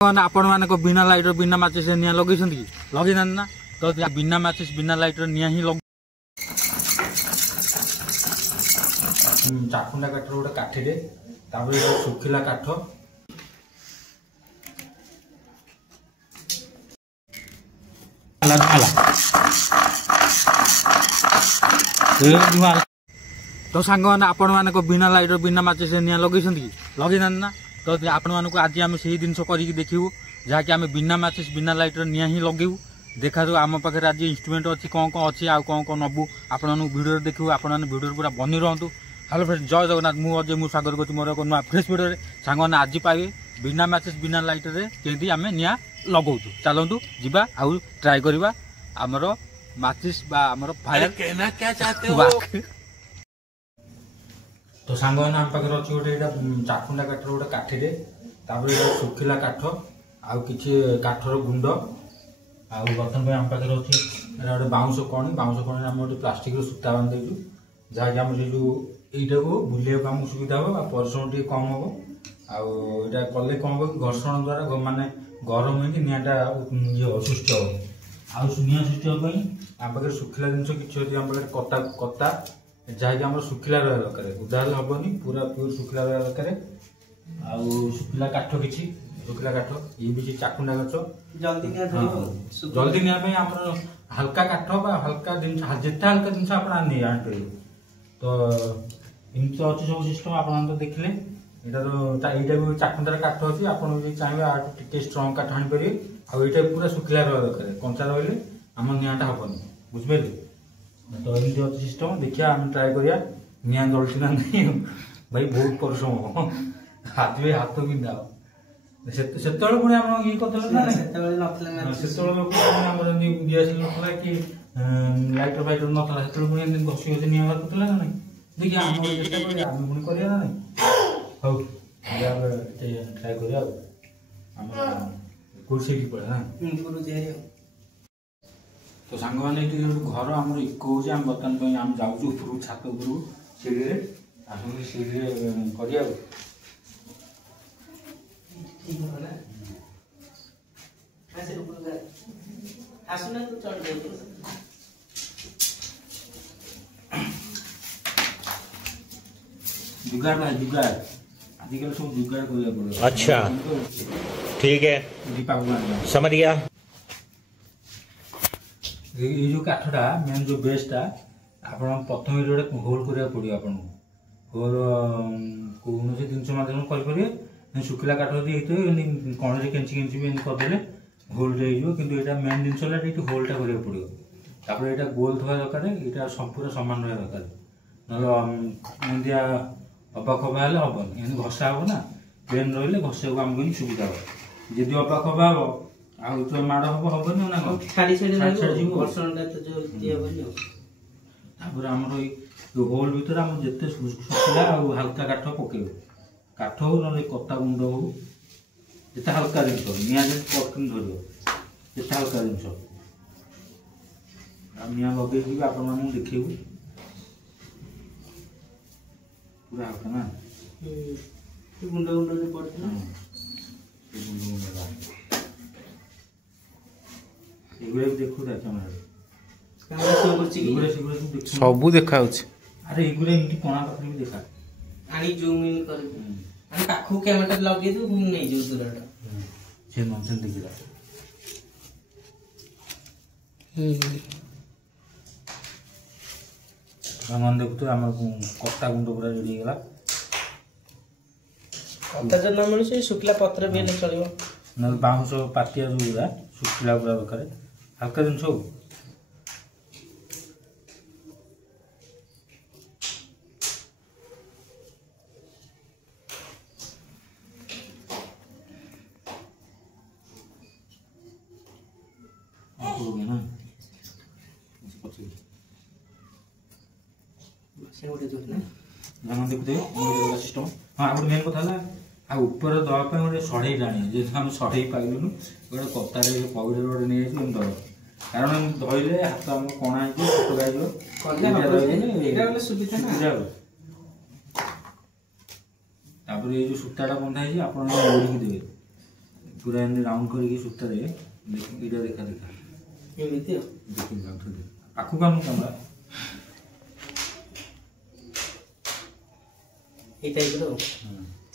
आपण मानक बिना लाइटर बिना माचिस निया लगे लगे ना तो बिना माचिस बिना लाइटर निया ही लग चाकुंडा काठर गोटे काठीरे सुखिला काठ तो सांग मैंने आपण मानक बिना लाइटर बिना माचिस निया लगे लगे ना तो आपण मानक आज आम से जिन करके देखू जहाँकि आम बिना माचिस बिना लाइटर निया ही लगेबू देखा आम पाखे आज इंस्ट्रुमेंट अच्छी कौन कौन अच्छी आउ कौन कौन नबू आपण भिडियो देखू आपण भिडियो पूरा बनी रहतु। हेलो फ्रेंड जय जगन्नाथ मुझे मुझे स्वागत करुँ मोर एक नुआ फ्रेश भिडियो सांग मैंने आज पाइबे बिना माचिस बिना लाइटर केमती आम निया लगाऊ चलतु जीवा आउ ट्राए करवा आमर माचिस आमर फायर कहना क्या चाहते हो। तो सांग मैंने आम पाखे अच्छी गोटे चाकुंडा काठर गोटे काठीरे सुखिला काठ आउ कि काठर गुंड आउ बर्तन आम पाखे अच्छे गोटे बाउंश कणी आम गोटे प्लास्टिक सूता बांधे जहाँकि आम से जो यहीटा को बुलेगा आमको सुविधा हो परिश्रम टे कम हम आईटा कले कम हम कि घर्षण द्वारा मानने गरम हो निआटा ये सृष्टि हम आउ निआ सृष्टि होगी आम पाखे सुखिला जिन कि आम पाखे कता कता जहाँकि आम सुखिला रहा दरकार उदा हेनी पूरा प्योर सुखिला रहा दरकार आउ सुखिला काठ कि सुखिला काठ ये भी चाकुंडा काठ जल्दी निया आम हल्का काठ हल्का जिन जिते हल्का जिन आनीपर तो एमती अच्छे सब सिस्टम आप देखिले यहाँ भी चाकुंडार काठ अच्छी आप चाहिए स्ट्रंग काठ आनीपर आईटा पूरा सुखिला रहा दरकार कंचा रही आम निआटा हेनी बुझे तो एमती अच्छी सिस्टम देखिए आम ट्राए करिया निआ जलुची ना नहीं भाई बहुत परिश्रम हम हाथ भी हाथ बिंधा से पुणी आम ये दियासिल कि लाइटर फाइटर नाला से पुणी घसी घसी निआ बाहर करते ना देखिए आम चेष्टा करिए आम पुणी करिया ना हौ ट्राए करिया आम कुर्सी की पड़े ना तो सांग मैंने घर आम इको हो बर्तमान आम जाऊँ ऊपर छात उपरू सीढ़ी आस सीढ़ी करिया जुगाड़ भाई जुगाड़ आजकल सब जुगाड़ कर। अच्छा ठीक है समझ गया। ये जो काठटा मेन जो बेसटा आप प्रथम गोटे होल करा पड़ो आपको होल कौन से जिन मध्यम करेंगे सुखिला काठ यदि कण से केंची केंची भी करदे होल्टे हो कि मेन जिन होल्टा करा पड़ो तापर यहाँ गोल थवा दरकार यहाँ पूरा सामान रहा दरकार ना अबा खबा हेनी एम घसा हम ना प्लेन रही घसा को आमको सुविधा हो जदि अबा खबा हम आउ तो माड़ हम हेनी ना आमर होल भर आम जिते सुखिला हल्का काठ पके काठ हो ना कता गुंड हो जिते हल्का जिन निआ पटकिन धर जिते हल्का जिन निआ लगे आप देखू पूरा हल्का ना गुंड गुंड पड़ता देखू सबू देखा अरे एगुरा एमती कणा पाखे भी देखा आनी जूम इन कर आनी पाखु कैमरा लगे तो हम नहीं जो दूरटा से नॉनसेंस देखिला मन देखु तो आम कटा गुंड पूरा रेडी गला कटा जन मिले से शुक्ला पत्र भी नहीं चलियो न बाउंस पातिया जो पूरा शुक्ला पूरा दरकार हल्का जिन सब देखते सिस्टम हाँ गोटे मेन कथा ऊपर दवाई गोटे सढ़े आने जेहतु आम सढ़े पाइलुनु गोटे कतार पगड़ी गोटे नहीं दब कारण धरले हाथ आम कणा सुविधा तापर ये जो सूताटा बंधा है आप मोड़िकी देवे पूरा एने राउंड करके सूता रे इटा देखा देखा एमिति हो देखि जाउ दे आखु कानु कैमरा ए टाइप रो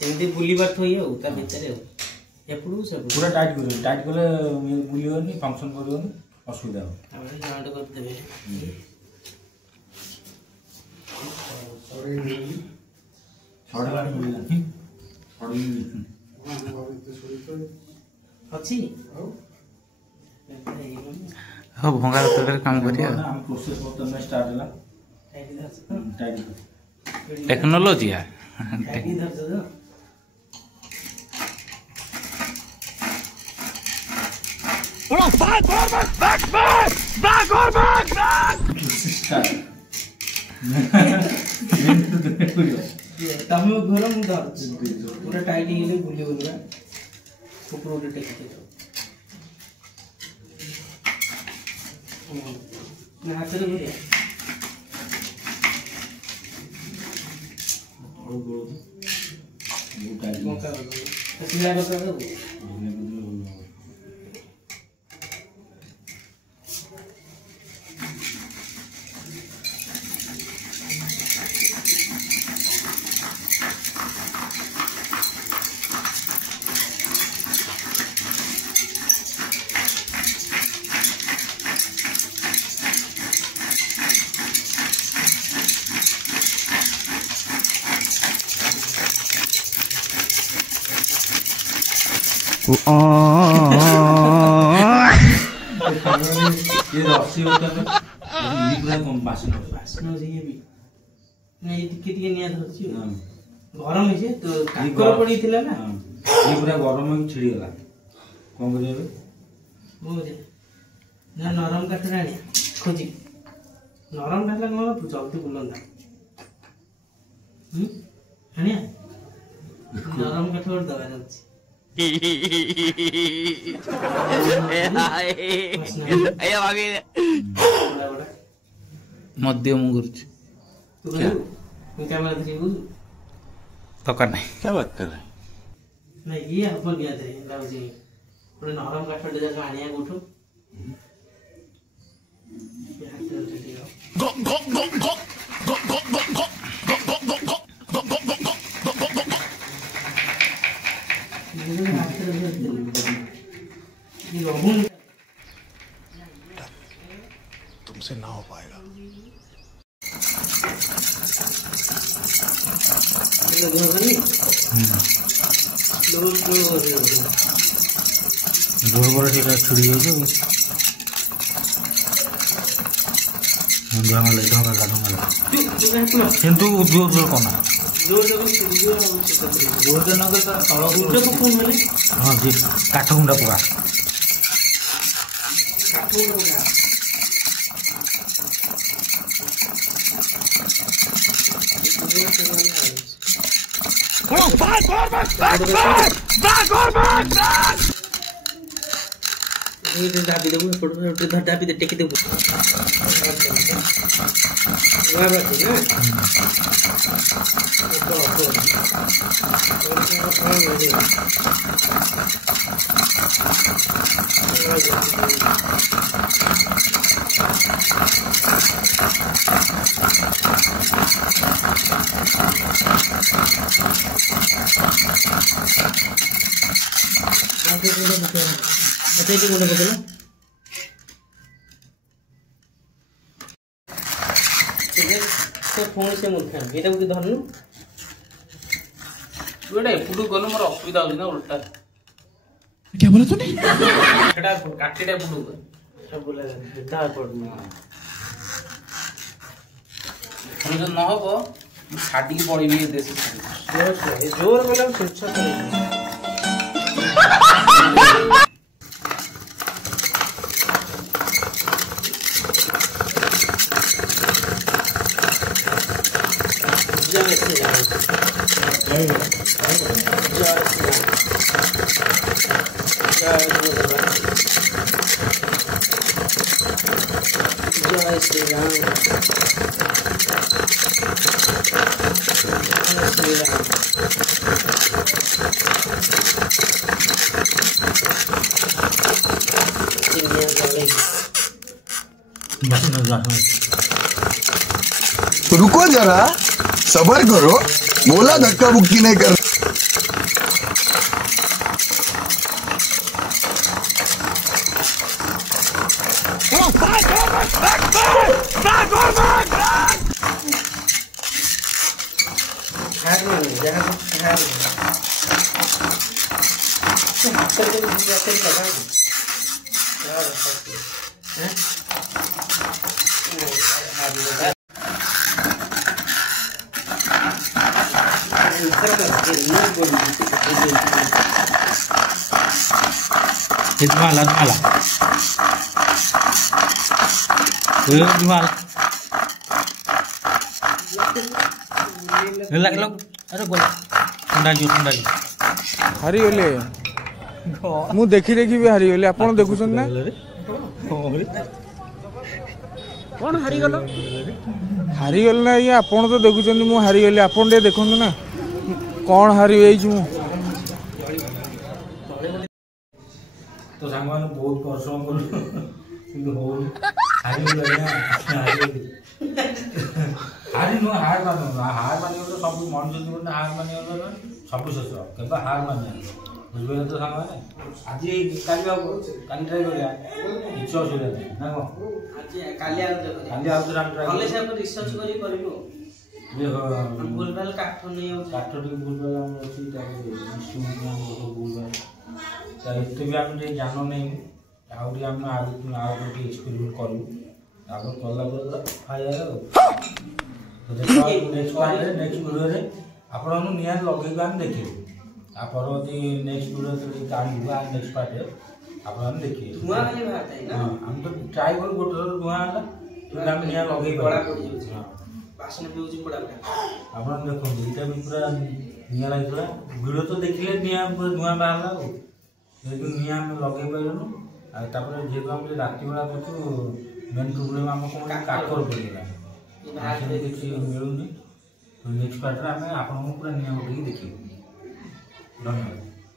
जेमति बुलीबार थई हो ता भीतर हो एपडू सब पूरा टाइट करे बुलियोनी फंक्शन करियोनी असुविधा हो हमरे जॉइंट कर देबे छड़ा गाड़ी मिलला छड़ी अछि हाँ भंगा तक काम करिया हम प्रोसेस बर्तन में स्टार्ट होला टाइट टेक्नोलॉजी है टाइट धर दो तमे घर मु धर पूरा टाइट हेले बुली बोलरा ऊपर उठे टेक दे ना हाथ रे बुलिया और बोलो वो टाइट मौका सीधा कर दो ये रस्सी होता है ये पूरा कम बासना बासना से ये भी नहीं टिके निया धरछि गरम है तो काकर पड़ी थिला ना ये पूरा गरम हो छिड़ी गला कोन करिवे बुझे ना नरम काठ राणी खोजी नरम काठला कोन जल्दी बुलंदा हानिया नरम काठ और दबा जाଉଛି मध्यम गुरुजी कैमरा देखिए बुझ पकड़ नहीं क्या बात कर रहे हैं नहीं ये अपन दिया दे लाउजी पूरे नरम काठ दे जा आनिया उठो गो गो गो गो गो गो गो गो तुमसे ना हो पाएगा जोर बड़ा टीका छुड़ी हो जो धंगला किंतु जोर जोर कोना जोर जोर न कर तଳ ଗୁଣ୍ଡ ପକଉନ ମାନେ हां जी काठ गुंडा पूरा କାଠ ଗୁଣ୍ଡ ପକା ये दाबी देबो फोटो दाबी दे टेकी देबो वाह बात है अच्छा ये बोलो बदलो तो फोन से मुखा एटा को धरनु एटा एपुडू गलो मोर असुविधा होली ना उल्टा क्या बोला तूने एटा काटीटा पुडू सब बोला दा पड़नु हम जो न हो छाटी की पड़ी भी देश जोर बोला सुरक्षा करे जय श्री राम जय श्री राम रुको जरा, सबर करो, बोला धक्का बुक्की नहीं कर। Malah ହାରିଗଲେ ମୁଁ ଦେଖି ଦେଖି ବି ହାରିଗଲି। ଆପଣ ଦେଖୁଛନ୍ତି ନା? କଣ ହାରିଗଲ? ହାରିଗଲି ନା ଆଜ୍ଞା, ଆପଣ ତ ଦେଖୁଛନ୍ତି ମୁଁ ହାରିଗଲି। ଆପଣ ଟିକେ ଦେଖନ୍ତୁ ନା କଣ ହାରିଯାଇଛି ମୁଁ। तो सांग मैंने बहुत परिश्रम कर हारी नुह हार मान हार मान तो सब मनुष्य जीवन हार मान सब शेष के हार मान बुझे तो सांग मैंने आज काली ट्राई करा किसी असुविधा नहीं ना काठ एते भी आम जान नहीं आम एक्सपेरिमेंट करूँ कला फायर नेक्स्ट वीडियो आप लगे आम देखिए परवर्ती नेक्स्ट वीडियो नेक्स्ट पार्ट आप देखिए आम तो ट्राई कर गोटे थर धुआं है निआ लगे आप देखो यहाँ भी पूरा निआ लगे वीडियो तो देखिए निआ धुआं बाहर जेहतु निआ आम लगे पारूँ जेहतु आम राति बेला कर मेन प्रोब्लेम आम कौन काकर पड़ेगा किसी मिलूनी नेक्स्ट पार्ट में आम आपको पूरा निआ लगे देखिए। धन्यवाद।